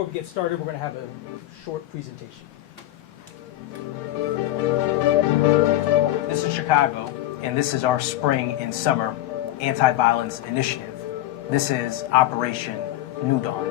Before we get started, we're going to have a short presentation. This is Chicago, and this is our spring and summer anti-violence initiative. This is Operation New Dawn.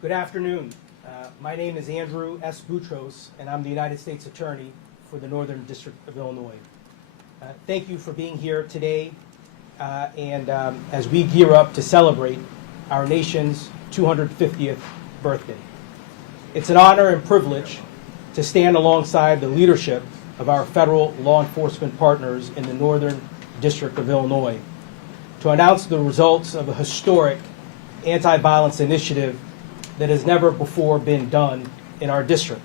Good afternoon. My name is Andrew S. Boutros, and I'm the United States Attorney for the Northern District of Illinois. Thank you for being here today, as we gear up to celebrate our nation's 250th birthday. It's an honor and privilege to stand alongside the leadership of our federal law enforcement partners in the Northern District of Illinois to announce the results of a historic anti-violence initiative that has never before been done in our district.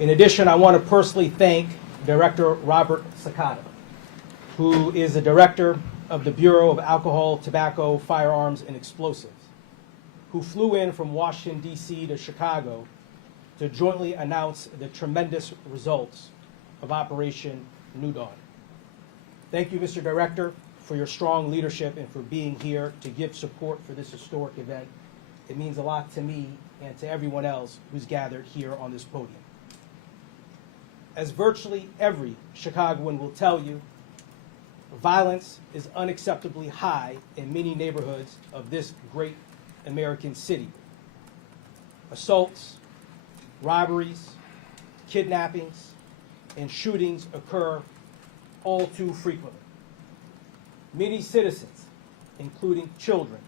In addition, I want to personally thank Director Robert Sakata, who is the Director of the Bureau of Alcohol, Tobacco, Firearms, and Explosives, who flew in from Washington, D.C. to Chicago to jointly announce the tremendous results of Operation New Dawn. Thank you, Mr. Director, for your strong leadership and for being here to give support for this historic event. It means a lot to me and to everyone else who's gathered here on this podium. As virtually every Chicagoan will tell you, violence is unacceptably high in many neighborhoods of this great American city. Assaults, robberies, kidnappings, and shootings occur all too frequently. Many citizens, including children,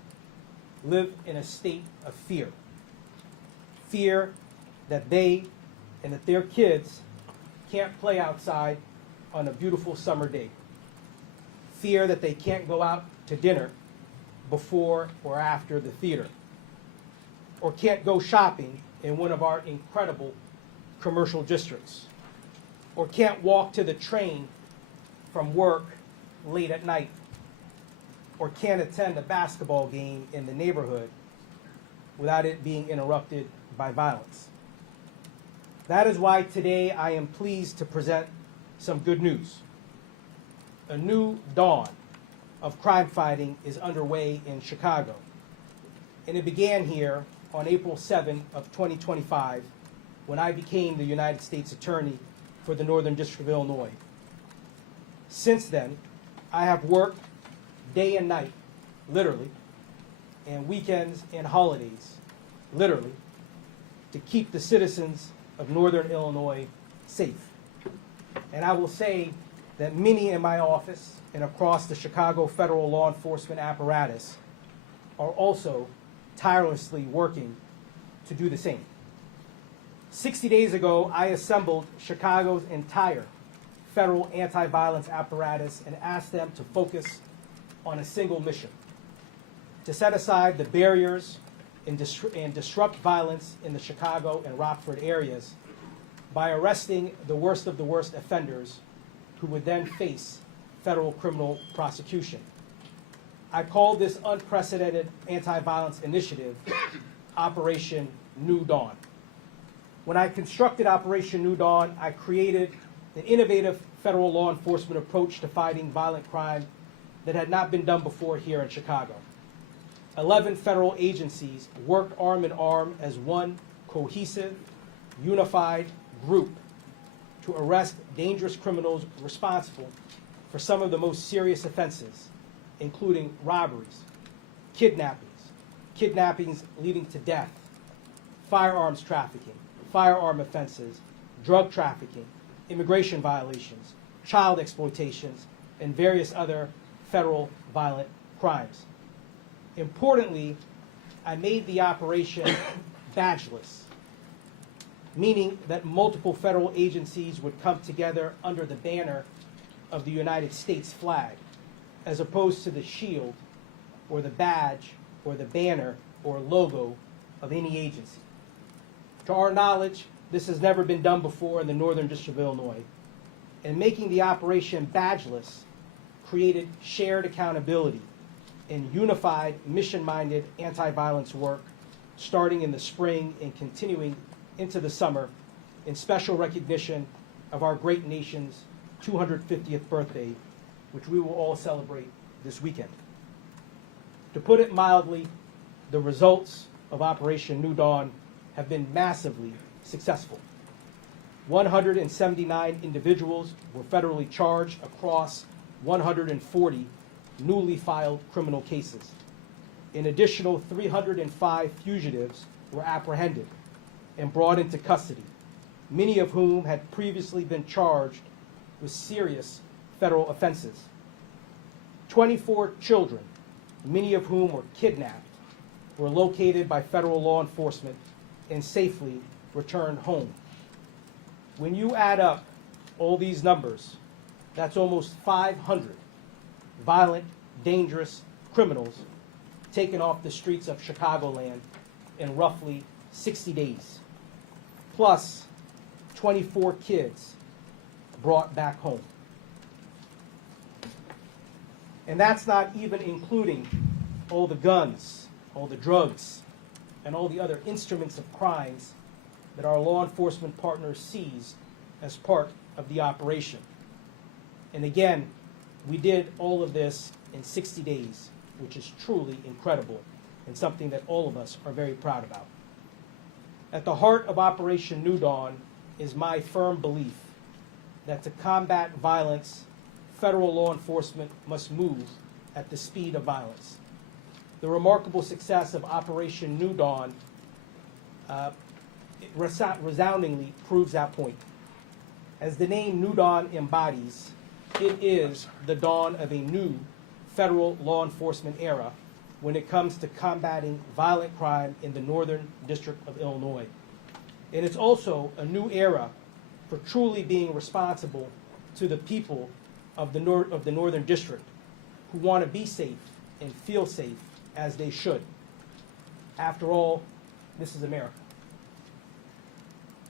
live in a state of fear. Fear that they and that their kids can't play outside on a beautiful summer day. Fear that they can't go out to dinner before or after the theater, or can't go shopping in one of our incredible commercial districts, or can't walk to the train from work late at night, or can't attend a basketball game in the neighborhood without it being interrupted by violence. That is why today I am pleased to present some good news. A new dawn of crime fighting is underway in Chicago, and it began here on April 7 of 2025 when I became the United States Attorney for the Northern District of Illinois. Since then, I have worked day and night, literally, and weekends and holidays, literally, to keep the citizens of Northern Illinois safe. And I will say that many in my office and across the Chicago federal law enforcement apparatus are also tirelessly working to do the same. 60 days ago, I assembled Chicago's entire federal anti-violence apparatus and asked them to focus on a single mission: to set aside the barriers and disrupt violence in the Chicago and Rockford areas by arresting the worst of the worst offenders who would then face federal criminal prosecution. I called this unprecedented anti-violence initiative Operation New Dawn. When I constructed Operation New Dawn, I created an innovative federal law enforcement approach to fighting violent crime that had not been done before here in Chicago. 11 federal agencies worked arm in arm as one cohesive, unified group to arrest dangerous criminals responsible for some of the most serious offenses, including robberies, kidnappings leading to death, firearms trafficking, firearm offenses, drug trafficking, immigration violations, child exploitations, and various other federal violent crimes. Importantly, I made the operation badgeless, meaning that multiple federal agencies would come together under the banner of the United States flag, as opposed to the shield or the badge or the banner or logo of any agency. To our knowledge, this has never been done before in the Northern District of Illinois. And making the operation badgeless created shared accountability and unified, mission-minded anti-violence work starting in the spring and continuing into the summer in special recognition of our great nation's 250th birthday, which we will all celebrate this weekend. To put it mildly, the results of Operation New Dawn have been massively successful. 179 individuals were federally charged across 140 newly filed criminal cases. An additional 305 fugitives were apprehended and brought into custody, many of whom had previously been charged with serious federal offenses. 24 children, many of whom were kidnapped, were located by federal law enforcement and safely returned home. When you add up all these numbers, that's almost 500 violent, dangerous criminals taken off the streets of Chicagoland in roughly 60 days, plus 24 kids brought back home. And that's not even including all the guns, all the drugs, and all the other instruments of crimes that our law enforcement partners seized as part of the operation. And again, we did all of this in 60 days, which is truly incredible and something that all of us are very proud about. At the heart of Operation New Dawn is my firm belief that to combat violence, federal law enforcement must move at the speed of violence. The remarkable success of Operation New Dawn resoundingly proves that point. As the name New Dawn embodies, it is the dawn of a new federal law enforcement era when it comes to combating violent crime in the Northern District of Illinois. And it's also a new era for truly being responsible to the people of the Northern District who want to be safe and feel safe as they should. After all, this is America.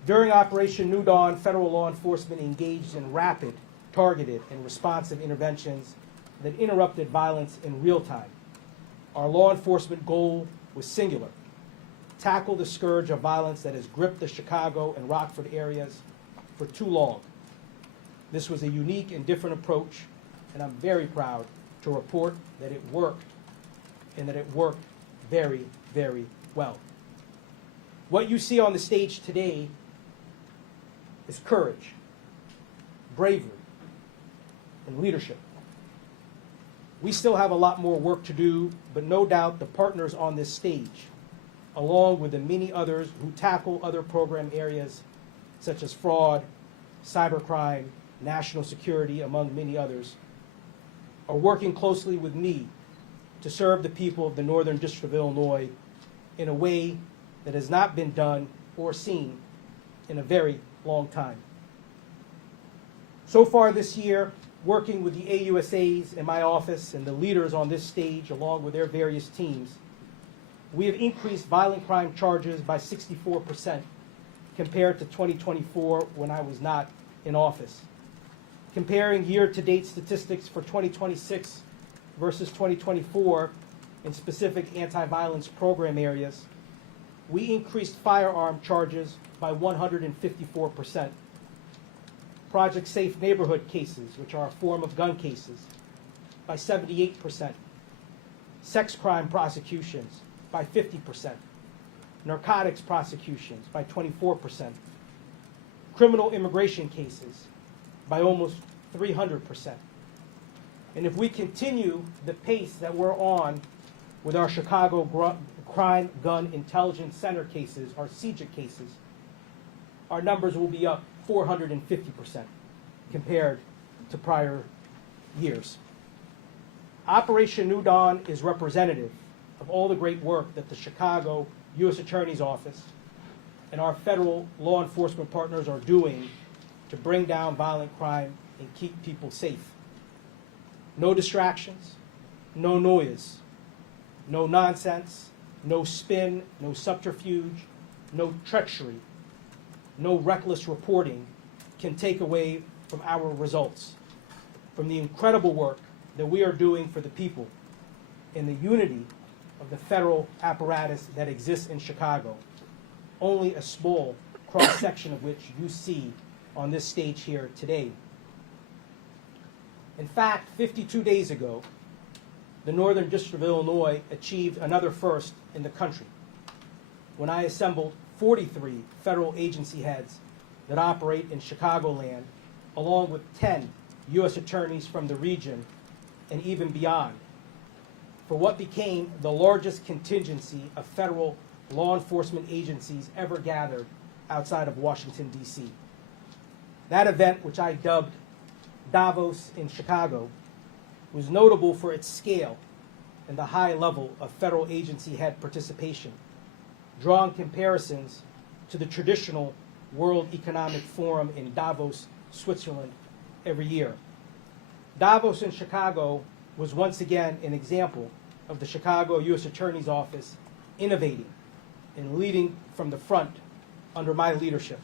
During Operation New Dawn, federal law enforcement engaged in rapid, targeted, and responsive interventions that interrupted violence in real time. Our law enforcement goal was singular: tackle the scourge of violence that has gripped the Chicago and Rockford areas for too long. This was a unique and different approach, and I'm very proud to report that it worked, and that it worked very, very well. What you see on the stage today is courage, bravery, and leadership. We still have a lot more work to do, but no doubt the partners on this stage, along with the many others who tackle other program areas such as fraud, cybercrime, national security, among many others, are working closely with me to serve the people of the Northern District of Illinois in a way that has not been done or seen in a very long time. So far this year, working with the AUSAs in my office and the leaders on this stage along with their various teams, we have increased violent crime charges by 64% compared to 2024 when I was not in office. Comparing year-to-date statistics for 2026 versus 2024 in specific anti-violence program areas, we increased firearm charges by 154%. Project Safe Neighborhood cases, which are a form of gun cases, by 78%. Sex crime prosecutions by 50%. Narcotics prosecutions by 24%. Criminal immigration cases by almost 300%. And if we continue the pace that we're on with our Chicago Crime Gun Intelligence Center cases, our CJIC cases, our numbers will be up 450% compared to prior years. Operation New Dawn is representative of all the great work that the Chicago U.S. Attorney's Office and our federal law enforcement partners are doing to bring down violent crime and keep people safe. No distractions, no noise, no nonsense, no spin, no subterfuge, no treachery, no reckless reporting can take away from our results, from the incredible work that we are doing for the people and the unity of the federal apparatus that exists in Chicago, only a small cross-section of which you see on this stage here today. In fact, 52 days ago, the Northern District of Illinois achieved another first in the country when I assembled 43 federal agency heads that operate in Chicagoland, along with 10 U.S. attorneys from the region and even beyond, for what became the largest contingency of federal law enforcement agencies ever gathered outside of Washington, D.C. That event, which I dubbed Davos in Chicago, was notable for its scale and the high level of federal agency head participation, drawing comparisons to the traditional World Economic Forum in Davos, Switzerland, every year. Davos in Chicago was once again an example of the Chicago U.S. Attorney's Office innovating and leading from the front under my leadership.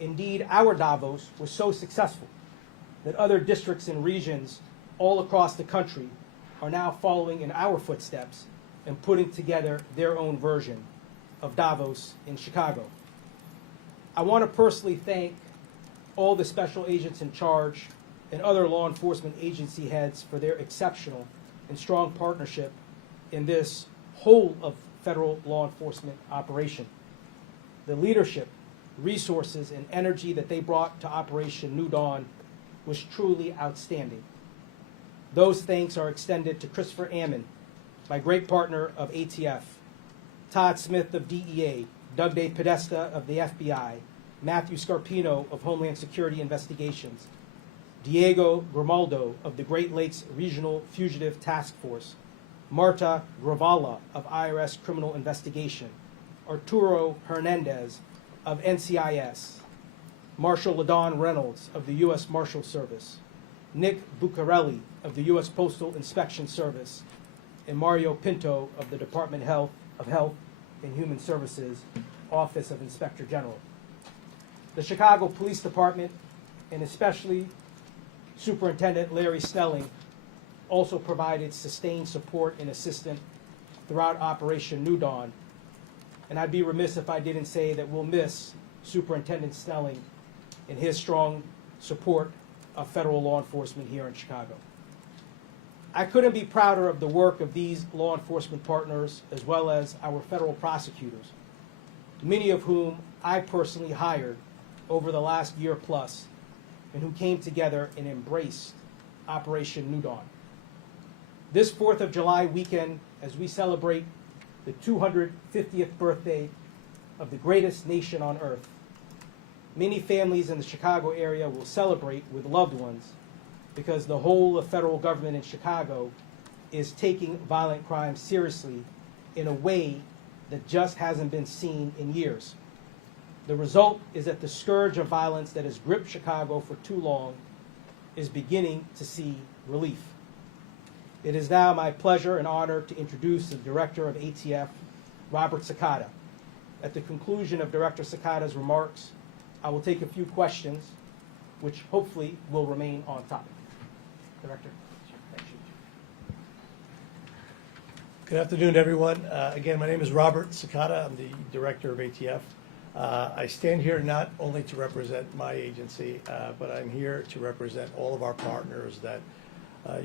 Indeed, our Davos was so successful that other districts and regions all across the country are now following in our footsteps and putting together their own version of Davos in Chicago. I want to personally thank all the special agents in charge and other law enforcement agency heads for their exceptional and strong partnership in this whole of federal law enforcement operation. The leadership, resources, and energy that they brought to Operation New Dawn was truly outstanding. Those thanks are extended to Christopher Ammon, my great partner of ATF, Todd Smith of DEA, Doug De Podesta of the FBI, Matthew Scarpino of Homeland Security Investigations, Diego Grimaldo of the Great Lakes Regional Fugitive Task Force, Marta Gravala of IRS Criminal Investigation, Arturo Hernandez of NCIS, Marshal LaDon Reynolds of the U.S. Marshal Service, Nick Buccarelli of the U.S. Postal Inspection Service, and Mario Pinto of the Department of Health and Human Services, Office of Inspector General. The Chicago Police Department, and especially Superintendent Larry Snelling, also provided sustained support and assistance throughout Operation New Dawn. And I'd be remiss if I didn't say that we'll miss Superintendent Snelling and his strong support of federal law enforcement here in Chicago. I couldn't be prouder of the work of these law enforcement partners as well as our federal prosecutors, many of whom I personally hired over the last year plus and who came together and embraced Operation New Dawn. This 4th of July weekend, as we celebrate the 250th birthday of the greatest nation on earth, many families in the Chicago area will celebrate with loved ones because the whole of federal government in Chicago is taking violent crime seriously in a way that just hasn't been seen in years. The result is that the scourge of violence that has gripped Chicago for too long is beginning to see relief. It is now my pleasure and honor to introduce the Director of ATF, Robert Sakata. At the conclusion of Director Sakata's remarks, I will take a few questions, which hopefully will remain on topic. Director. Thank you. Good afternoon, everyone. Again, my name is Robert Sakata. I'm the Director of ATF. I stand here not only to represent my agency, but I'm here to represent all of our partners that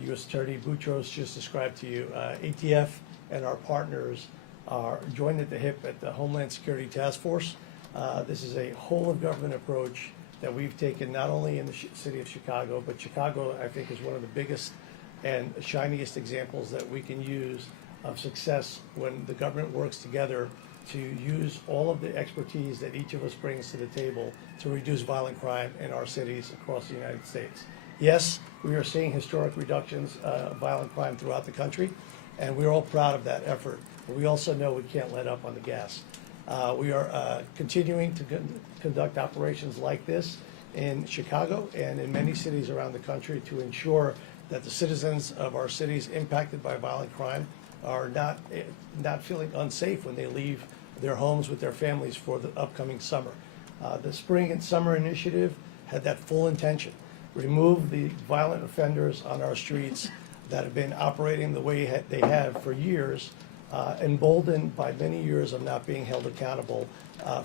U.S. Attorney Boutros just described to you. ATF and our partners are joined at the hip at the Homeland Security Task Force. This is a whole-of-government approach that we've taken not only in the city of Chicago, but Chicago, I think, is one of the biggest and shiniest examples that we can use of success when the government works together to use all of the expertise that each of us brings to the table to reduce violent crime in our cities across the United States. Yes, we are seeing historic reductions of violent crime throughout the country, and we're all proud of that effort. But we also know we can't let up on the gas. We are continuing to conduct operations like this in Chicago and in many cities around the country to ensure that the citizens of our cities impacted by violent crime are not feeling unsafe when they leave their homes with their families for the upcoming summer. The Spring and Summer Initiative had that full intention. Remove the violent offenders on our streets that have been operating the way they have for years, emboldened by many years of not being held accountable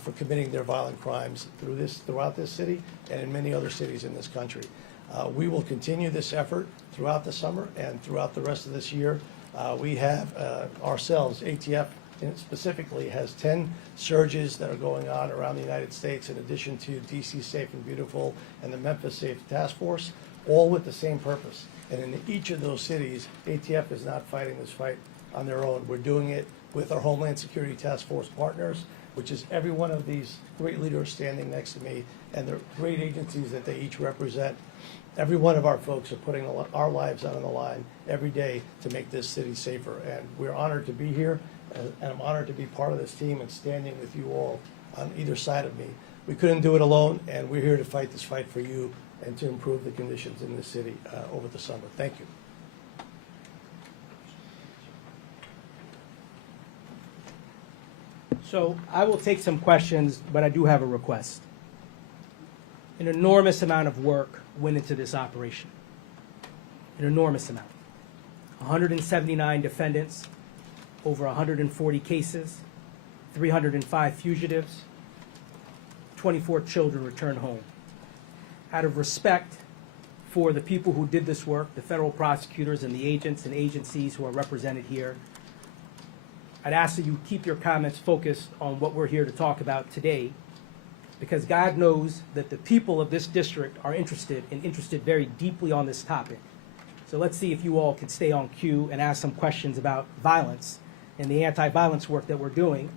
for committing their violent crimes throughout this city and in many other cities in this country. We will continue this effort throughout the summer and throughout the rest of this year. We have ourselves, ATF specifically, has 10 surges that are going on around the United States in addition to DC Safe and Beautiful and the Memphis Safe Task Force, all with the same purpose. And in each of those cities, ATF is not fighting this fight on their own. We're doing it with our Homeland Security Task Force partners, which is every one of these great leaders standing next to me and the great agencies that they each represent. Every one of our folks are putting our lives out on the line every day to make this city safer. And we're honored to be here, and I'm honored to be part of this team and standing with you all on either side of me. We couldn't do it alone, and we're here to fight this fight for you and to improve the conditions in this city over the summer. Thank you. So I will take some questions, but I do have a request. An enormous amount of work went into this operation. An enormous amount. 179 defendants, over 140 cases, 305 fugitives, 24 children returned home. Out of respect for the people who did this work, the federal prosecutors and the agents and agencies who are represented here, I'd ask that you keep your comments focused on what we're here to talk about today, because God knows that the people of this district are interested very deeply on this topic. So let's see if you all can stay on cue and ask some questions about violence and the anti-violence work that we're doing,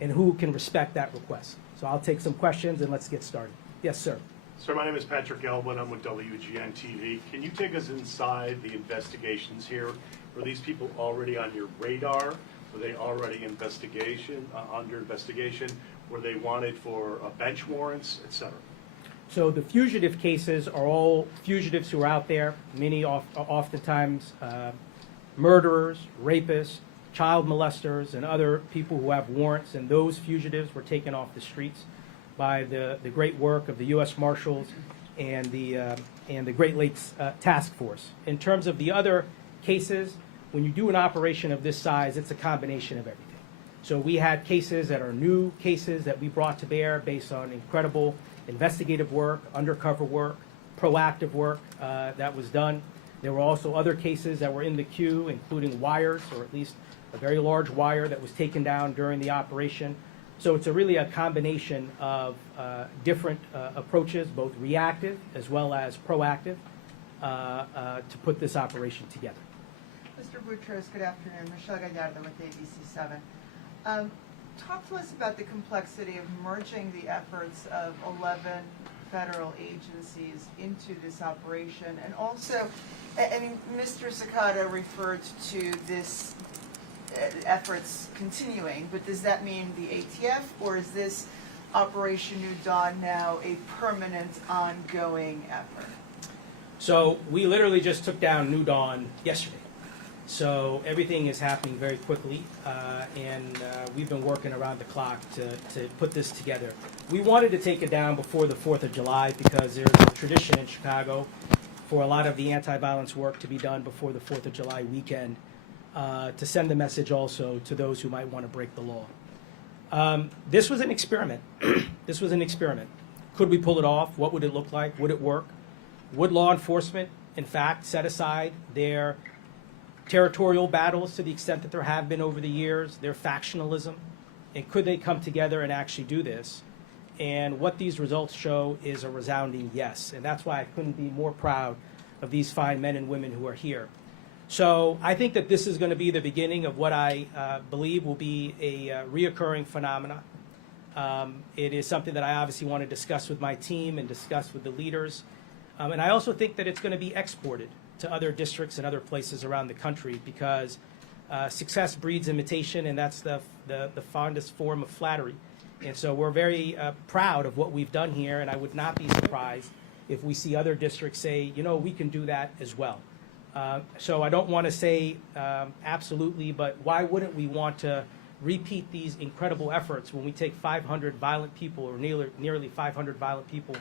and who can respect that request. So I'll take some questions and let's get started. Yes, sir. Sir, my name is Patrick Elwin. I'm with WGN TV. Can you take us inside the investigations here? Were these people already on your radar? Were they already under investigation? Were they wanted for bench warrants, et cetera? So the fugitive cases are all fugitives who are out there, many oftentimes murderers, rapists, child molesters, and other people who have warrants, and those fugitives were taken off the streets by the great work of the U.S. Marshals and the Great Lakes Task Force. In terms of the other cases, when you do an operation of this size, it's a combination of everything. So we had cases that are new cases that we brought to bear based on incredible investigative work, undercover work, proactive work that was done. There were also other cases that were in the queue, including wires, or at least a very large wire that was taken down during the operation. So it's really a combination of different approaches, both reactive as well as proactive, to put this operation together. Mr. Boutros, good afternoon. Michelle Gallardo with ABC7. Talk to us about the complexity of merging the efforts of 11 federal agencies into this operation. And also, I mean, Mr. Sakata referred to this efforts continuing, but does that mean the ATF, or is this Operation New Dawn now a permanent, ongoing effort? So we literally just took down New Dawn yesterday. So everything is happening very quickly, and we've been working around the clock to put this together. We wanted to take it down before the 4th of July because there's a tradition in Chicago for a lot of the anti-violence work to be done before the 4th of July weekend, to send the message also to those who might want to break the law. This was an experiment. This was an experiment. Could we pull it off? What would it look like? Would it work? Would law enforcement, in fact, set aside their territorial battles to the extent that there have been over the years, their factionalism, and could they come together and actually do this? And what these results show is a resounding yes, and that's why I couldn't be more proud of these fine men and women who are here. So I think that this is going to be the beginning of what I believe will be a reoccurring phenomena. It is something that I obviously want to discuss with my team and discuss with the leaders. And I also think that it's going to be exported to other districts and other places around the country, because success breeds imitation, and that's the fondest form of flattery. And so we're very proud of what we've done here, and I would not be surprised if we see other districts say, you know, we can do that as well. So I don't want to say absolutely, but why wouldn't we want to repeat these incredible efforts when we take 500 violent people or nearly 500 violent people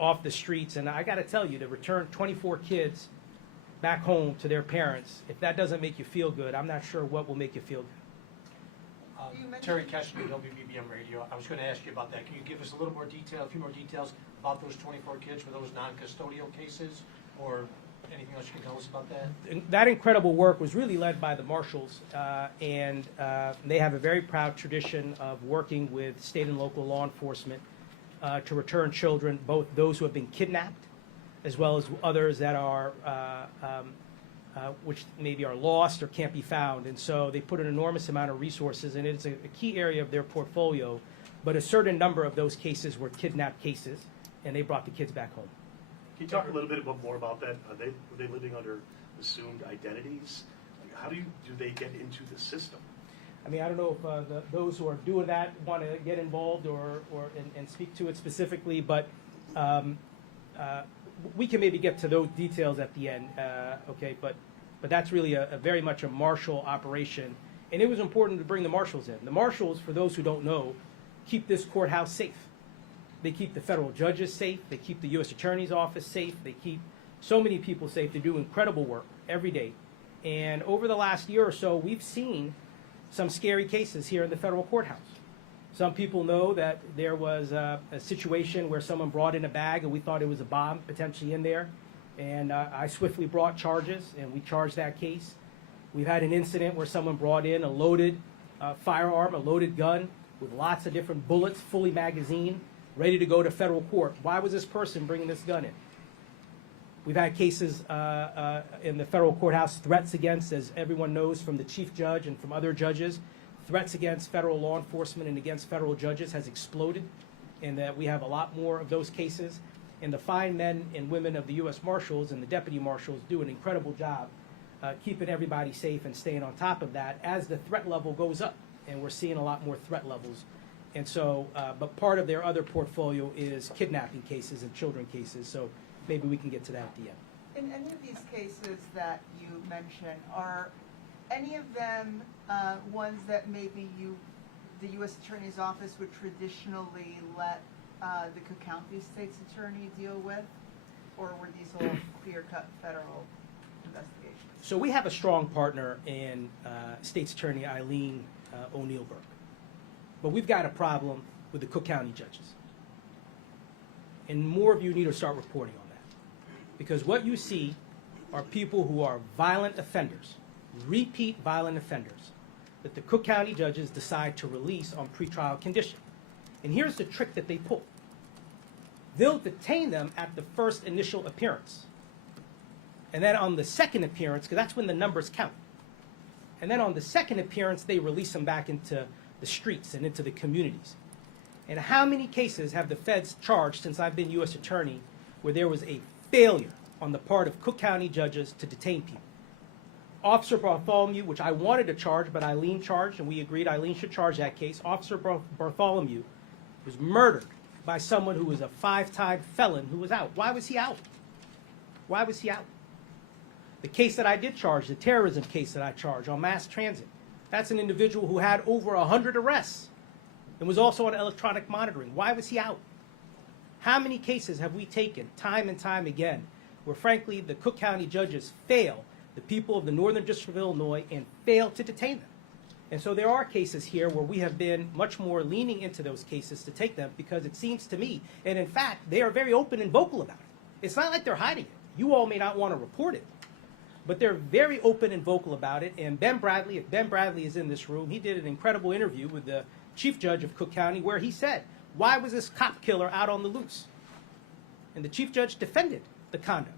off the streets. And I got to tell you, to return 24 kids back home to their parents, if that doesn't make you feel good, I'm not sure what will make you feel good. You mentioned- Terry Keshner, WBBM Radio. I was going to ask you about that. Can you give us a little more detail, a few more details about those 24 kids? Were those non-custodial cases, or anything else you can tell us about that? That incredible work was really led by the marshals, and they have a very proud tradition of working with state and local law enforcement to return children, both those who have been kidnapped as well as others that are which maybe are lost or can't be found. And so they put an enormous amount of resources, and it's a key area of their portfolio. But a certain number of those cases were kidnapped cases, and they brought the kids back home. Can you talk a little bit more about that? Were they living under assumed identities? How do they get into the system? I mean, I don't know if those who are doing that want to get involved or speak to it specifically, but we can maybe get to those details at the end, okay? But that's really a very much a marshal operation, and it was important to bring the marshals in. The marshals, for those who don't know, keep this courthouse safe. They keep the federal judges safe. They keep the U.S. Attorney's Office safe. They keep so many people safe. They do incredible work every day. And over the last year or so, we've seen some scary cases here in the federal courthouse. Some people know that there was a situation where someone brought in a bag and we thought it was a bomb potentially in there. And I swiftly brought charges and we charged that case. We've had an incident where someone brought in a loaded firearm, a loaded gun with lots of different bullets, fully magazine, ready to go to federal court. Why was this person bringing this gun in? We've had cases in the federal courthouse, threats against, as everyone knows from the chief judge and from other judges, threats against federal law enforcement and against federal judges has exploded, and that we have a lot more of those cases. And the fine men and women of the U.S. Marshals and the deputy marshals do an incredible job keeping everybody safe and staying on top of that as the threat level goes up. And we're seeing a lot more threat levels. And so, but part of their other portfolio is kidnapping cases and children cases. So maybe we can get to that at the end. In any of these cases that you mentioned, are any of them ones that maybe the U.S. Attorney's Office would traditionally let the Cook County State's Attorney deal with? Or were these all clear-cut federal investigations? So we have a strong partner in State's Attorney Eileen O'Neill Burke. But we've got a problem with the Cook County judges. And more of you need to start reporting on that. Because what you see are people who are violent offenders, repeat violent offenders, that the Cook County judges decide to release on pretrial condition. And here's the trick that they pull. They'll detain them at the first initial appearance. And then on the second appearance, because that's when the numbers count. And then on the second appearance, they release them back into the streets and into the communities. And how many cases have the feds charged since I've been U.S. Attorney where there was a failure on the part of Cook County judges to detain people? Officer Bartholomew, which I wanted to charge, but Eileen charged, and we agreed Eileen should charge that case. Officer Bartholomew was murdered by someone who was a 5-time felon who was out. Why was he out? Why was he out? The case that I did charge, the terrorism case that I charged on mass transit, that's an individual who had over 100 arrests and was also on electronic monitoring. Why was he out? How many cases have we taken time and time again where, frankly, the Cook County judges fail the people of the Northern District of Illinois and fail to detain them? And so there are cases here where we have been much more leaning into those cases to take them because it seems to me, and in fact, they are very open and vocal about it. It's not like they're hiding it. You all may not want to report it, but they're very open and vocal about it. And Ben Bradley, if Ben Bradley is in this room, he did an incredible interview with the chief judge of Cook County where he said, why was this cop killer out on the loose? And the chief judge defended the conduct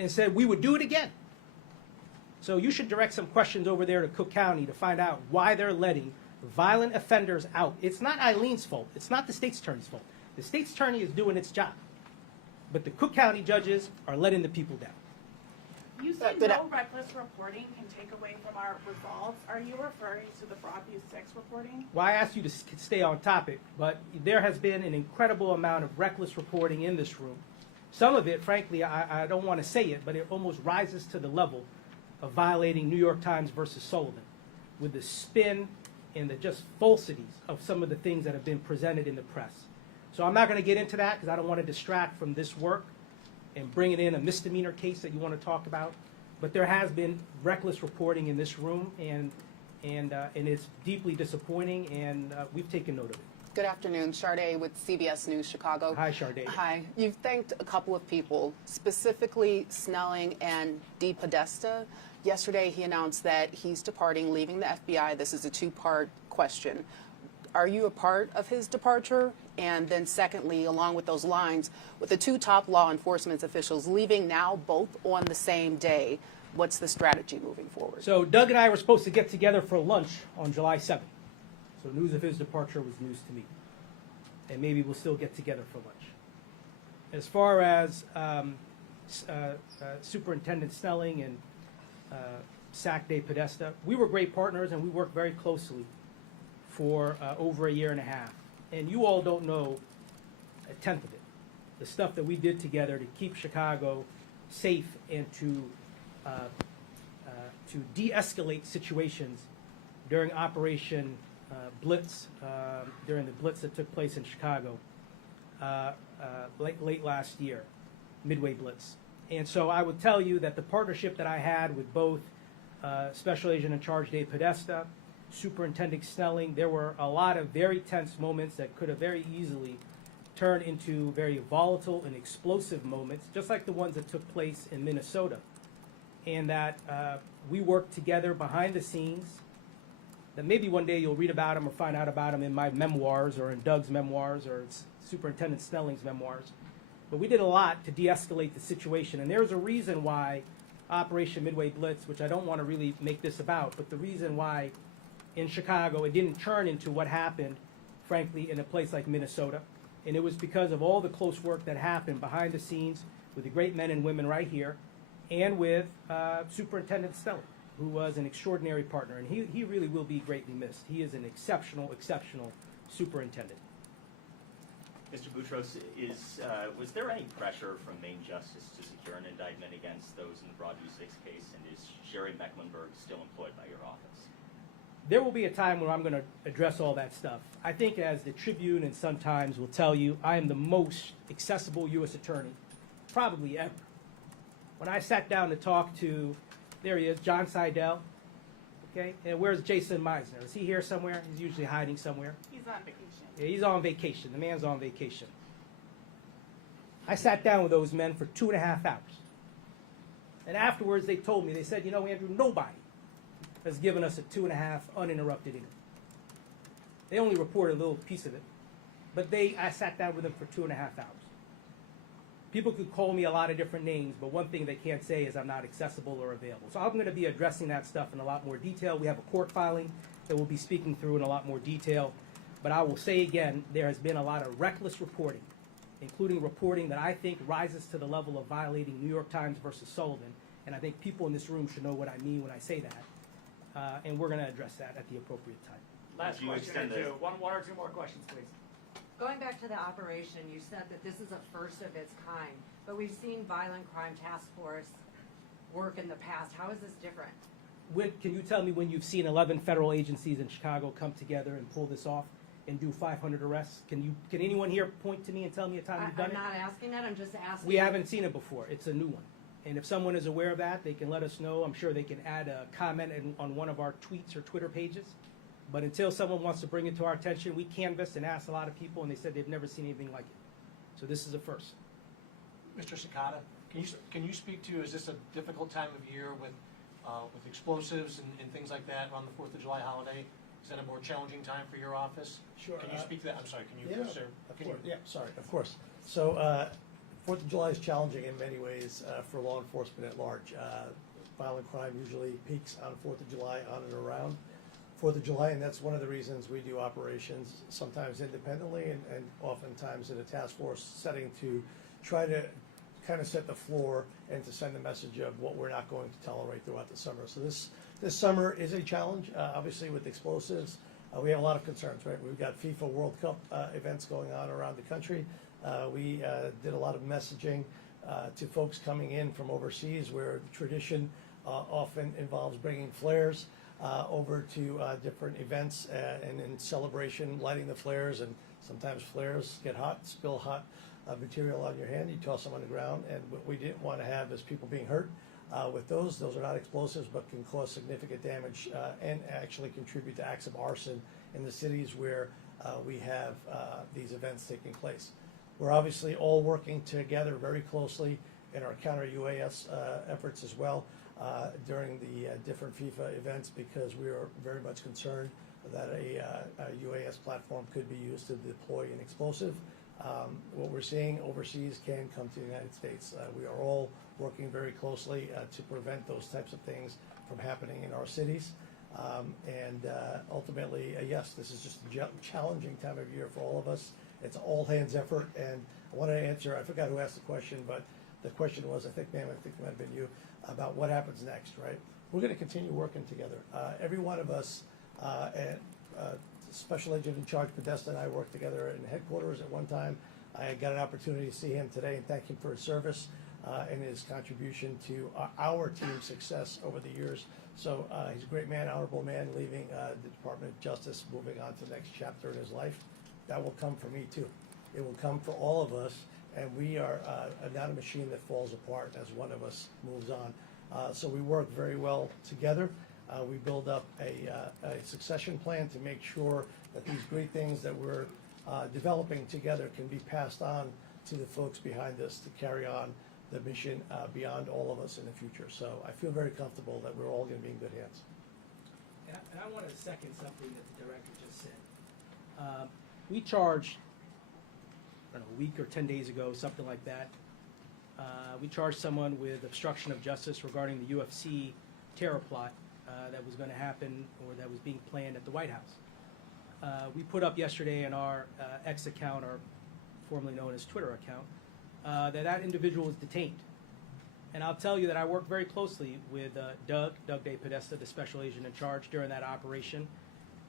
and said, we would do it again. So you should direct some questions over there to Cook County to find out why they're letting violent offenders out. It's not Eileen's fault. It's not the state's attorney's fault. The state's attorney is doing its job. But the Cook County judges are letting the people down. You said no reckless reporting can take away from our results. Are you referring to the Broadview 6 reporting? Well, I asked you to stay on topic, but there has been an incredible amount of reckless reporting in this room. Some of it, frankly, I don't want to say it, but it almost rises to the level of violating New York Times versus Sullivan with the spin and the just falsities of some of the things that have been presented in the press. So I'm not going to get into that because I don't want to distract from this work and bring it in a misdemeanor case that you want to talk about. But there has been reckless reporting in this room, and it's deeply disappointing, and we've taken note of it. Good afternoon, Sade with CBS News Chicago. Hi, Sade. Hi. You've thanked a couple of people, specifically Snelling and DePodesta. Yesterday, he announced that he's departing, leaving the FBI. This is a two-part question. Are you a part of his departure? And then secondly, along with those lines, with the two top law enforcement officials leaving now both on the same day, what's the strategy moving forward? So Doug and I were supposed to get together for lunch on July 7th. So news of his departure was news to me. And maybe we'll still get together for lunch. As far as Superintendent Snelling and SAC DePodesta, we were great partners and we worked very closely for over a year and a half. And you all don't know a tenth of it. The stuff that we did together to keep Chicago safe and to de-escalate situations during Operation Blitz, during the Blitz that took place in Chicago late last year, Midway Blitz. And so I would tell you that the partnership that I had with both Special Agent in Charge DePodesta, Superintendent Snelling, there were a lot of very tense moments that could have very easily turned into very volatile and explosive moments, just like the ones that took place in Minnesota. And that we worked together behind the scenes, that maybe one day you'll read about them or find out about them in my memoirs or in Doug's memoirs or Superintendent Snelling's memoirs. But we did a lot to de-escalate the situation. And there's a reason why Operation Midway Blitz, which I don't want to really make this about, but the reason why in Chicago it didn't turn into what happened, frankly, in a place like Minnesota. And it was because of all the close work that happened behind the scenes with the great men and women right here and with Superintendent Snelling, who was an extraordinary partner. And he really will be greatly missed. He is an exceptional, exceptional superintendent. Mr. Boutros, was there any pressure from Maine Justice to secure an indictment against those in the Broadview 6 case, and is Sherry Mecklenburg still employed by your office? There will be a time where I'm going to address all that stuff. I think, as the Tribune and Sun-Times will tell you, I am the most accessible U.S. attorney probably ever. When I sat down to talk to, there he is, John Seidel, okay? And where's Jason Meisner? Is he here somewhere? He's usually hiding somewhere. He's on vacation. Yeah, he's on vacation. The man's on vacation. I sat down with those men for 2.5 hours. And afterwards, they told me, they said, you know, Andrew, nobody has given us a 2.5 uninterrupted interview. They only reported a little piece of it. But I sat down with them for 2.5 hours. People could call me a lot of different names, but one thing they can't say is I'm not accessible or available. So I'm going to be addressing that stuff in a lot more detail. We have a court filing that we'll be speaking through in a lot more detail. But I will say again, there has been a lot of reckless reporting, including reporting that I think rises to the level of violating New York Times versus Sullivan. And I think people in this room should know what I mean when I say that. And we're going to address that at the appropriate time. Last You question extend or two. the- One or two more questions, please. Going back to the operation, you said that this is a first of its kind, but we've seen violent crime task force work in the past. How is this different? Can you tell me when you've seen 11 federal agencies in Chicago come together and pull this off and do 500 arrests? Can anyone here point to me and tell me a time you've done I'm it? not asking that, I'm just asking. We haven't seen it before. It's a new one. And if someone is aware of that, they can let us know. I'm sure they can add a comment on one of our tweets or Twitter pages. But until someone wants to bring it to our attention, we canvassed and asked a lot of people, and they said they've never seen anything like it. So this is a first. Mr. Sakata, can you speak to, is this a difficult time of year with explosives and things like that on the 4th of July holiday? Is that a more challenging time for your office? Sure. Can you speak to that? I'm sorry, can you, Yeah, sir? of Can you- course. Yeah, sorry, of course. So, 4th of July is challenging in many ways for law enforcement at large. Violent crime usually peaks on 4th of July, on and around 4th of July, and that's one of the reasons we do operations sometimes independently and oftentimes in a task force setting to try to kind of set the floor and to send a message of what we're not going to tolerate throughout the summer. So this summer is a challenge, obviously with explosives. We have a lot of concerns, right? We've got FIFA World Cup events going on around the country. We did a lot of messaging to folks coming in from overseas where the tradition often involves bringing flares. over to different events and in celebration, lighting the flares, and sometimes flares get hot, spill hot material on your hand, you toss them on the ground, and what we didn't want to have is people being hurt with those. Those are not explosives, but can cause significant damage and actually contribute to acts of arson in the cities where we have these events taking place. We're obviously all working together very closely in our counter-UAS efforts as well during the different FIFA events, because we are very much concerned that a UAS platform could be used to deploy an explosive. What we're seeing overseas can come to the United States. We are all working very closely to prevent those types of things from happening in our cities. Ultimately, yes, this is just a challenging time of year for all of us. It's an all-hands effort, and I want to answer, I forgot who asked the question, but the question was, I think, ma'am, I think it might have been you, about what happens next, right? We're going to continue working together. Every one of us, and Special Agent in Charge Podesta and I worked together in headquarters at one time. I got an opportunity to see him today and thank him for his service and his contribution to our team's success over the years. So he's a great man, honorable man, leaving the Department of Justice, moving on to the next chapter in his life. That will come for me too. It will come for all of us, and we are not a machine that falls apart as one of us moves on. So we work very well together. We build up a succession plan to make sure that these great things that we're developing together can be passed on to the folks behind us to carry on the mission beyond all of us in the future. So I feel very comfortable that we're all going to be in good hands. And I want to second something that the director just said. We charged, I don't know, a week or 10 days ago, something like that. We charged someone with obstruction of justice regarding the UFC terror plot that was going to happen, or that was being planned at the White House. We put up yesterday in our X account, or formerly known as Twitter account, that individual was detained. And I'll tell you that I worked very closely with Doug Day Podesta, the special agent in charge during that operation,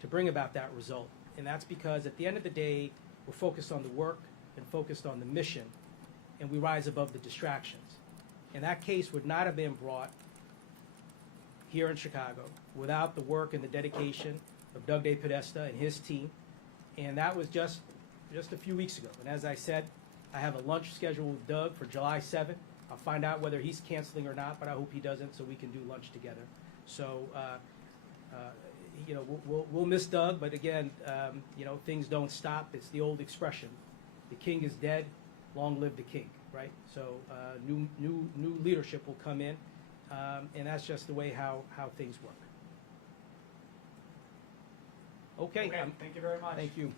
to bring about that result. And that's because at the end of the day, we're focused on the work and focused on the mission, and we rise above the distractions. And that case would not have been brought here in Chicago without the work and the dedication of Doug Day Podesta and his team. And that was just a few weeks ago. And as I said, I have a lunch scheduled with Doug for July 7th. I'll find out whether he's canceling or not, but I hope he doesn't, so we can do lunch together. So, you know, we'll miss Doug, but again, you know, things don't stop. It's the old expression: the king is dead, long live the king, right? So new leadership will come in, and that's just the way how things work. Okay. Thank you very much. Thank you.